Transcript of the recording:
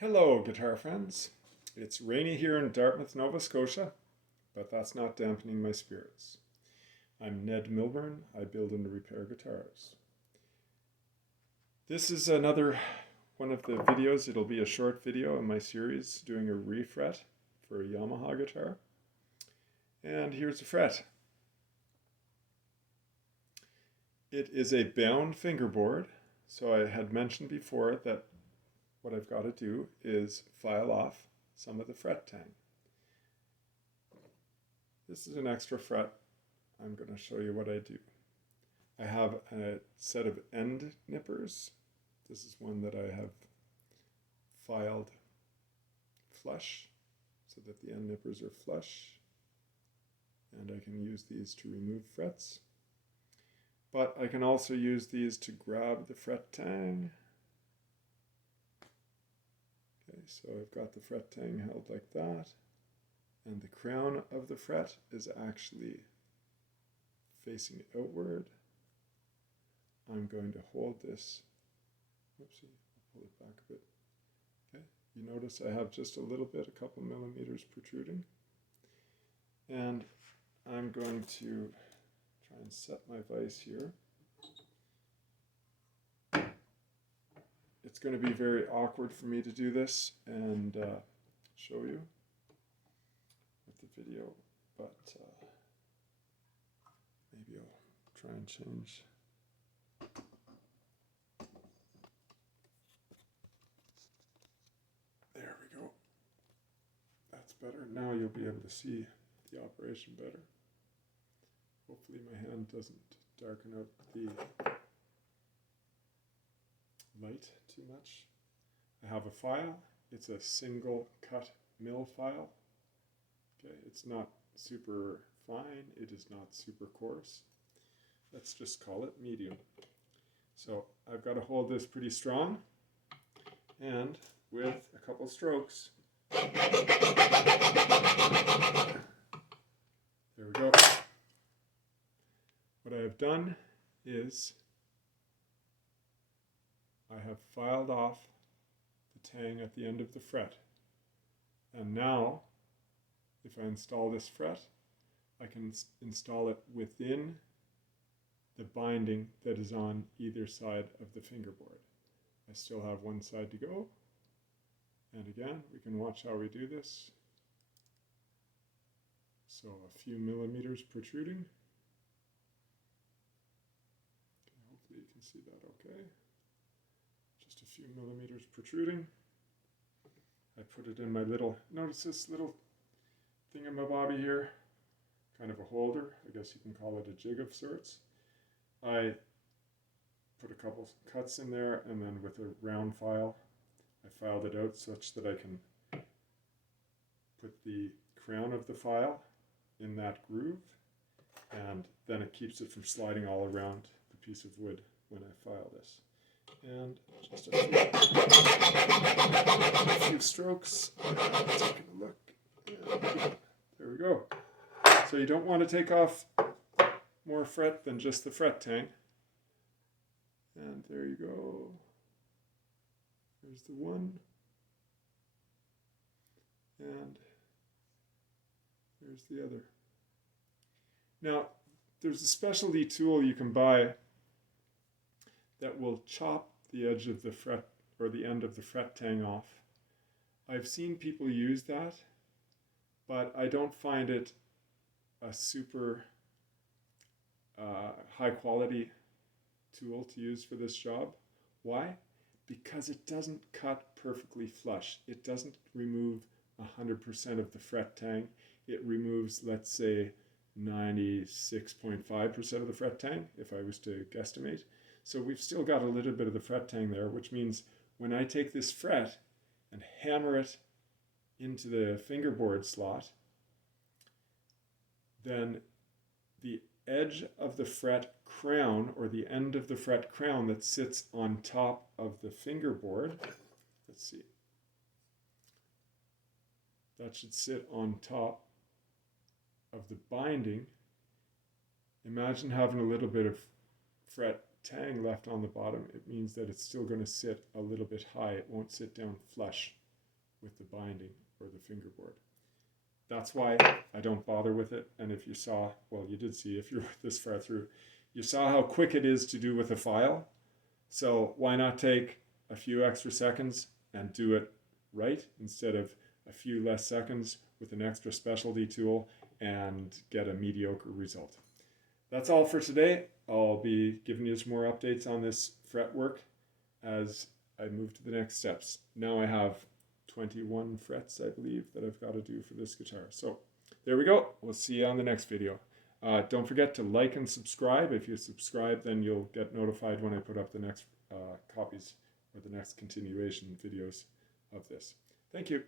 Hello, guitar friends. It's rainy here in Dartmouth, Nova Scotia, but that's not dampening my spirits. I'm Ned Milburn. I build and repair guitars. This is another one of the videos. It'll be a short video in my series doing a refret for a Yamaha guitar. And here's a fret. It is a bound fingerboard, so I had mentioned before that what I've got to do is file off some of the fret tang. This is an extra fret. I'm going to show you what I do. I have a set of end nippers. This is one that I have filed flush so that the end nippers are flush, and I can use these to remove frets. But I can also use these to grab the fret tang. Okay, so I've got the fret tang held like that, and the crown of the fret is actually facing outward. I'm going to hold this, whoopsie, I'll pull it back a bit. Okay, you notice I have just a little bit, a couple millimeters protruding, and I'm going to try and set my vise here. It's going to be very awkward for me to do this and show you with the video, but maybe I'll try and change. There we go. That's better. Now you'll be able to see the operation better. Hopefully my hand doesn't darken out the light too much. I have a file. It's a single cut mill file. Okay, it's not super fine. It is not super coarse. Let's just call it medium. So I've got to hold this pretty strong, and with a couple strokes, there we go. What I have done is I have filed off the tang at the end of the fret. And now, if I install this fret, I can install it within the binding that is on either side of the fingerboard. I still have one side to go. And again, we can watch how we do this. So a few millimeters protruding. Okay, hopefully you can see that okay. Just a few millimeters protruding. I put it in my little, notice this little thingamabobby here, kind of a holder, I guess you can call it a jig of sorts. I put a couple cuts in there, and then with a round file, I filed it out such that I can put the crown of the file in that groove, and then it keeps it from sliding all around the piece of wood when I file this. And just a few strokes, taking a look, and there we go. So you don't want to take off more fret than just the fret tang. And there you go. There's the one. And there's the other. Now, there's a specialty tool you can buy that will chop the edge of the fret or the end of the fret tang off. I've seen people use that, but I don't find it a super high quality tool to use for this job. Why? Because it doesn't cut perfectly flush. It doesn't remove 100% of the fret tang. It removes, let's say, 96.5% of the fret tang, if I was to guesstimate. So we've still got a little bit of the fret tang there, which means when I take this fret and hammer it into the fingerboard slot, then the edge of the fret crown, or the end of the fret crown that sits on top of the fingerboard, let's see, that should sit on top of the binding. Imagine having a little bit of fret tang left on the bottom. It means that it's still going to sit a little bit high. It won't sit down flush with the binding or the fingerboard. That's why I don't bother with it. And if you saw, well, you did see if you're this far through, you saw how quick it is to do with a file. So why not take a few extra seconds and do it right instead of a few less seconds with an extra specialty tool and get a mediocre result. That's all for today. I'll be giving you some more updates on this fret work as I move to the next steps. Now I have 21 frets, I believe, that I've got to do for this guitar. So there we go. We'll see you on the next video. Don't forget to like and subscribe. If you subscribe, then you'll get notified when I put up the next copies or the next continuation videos of this. Thank you.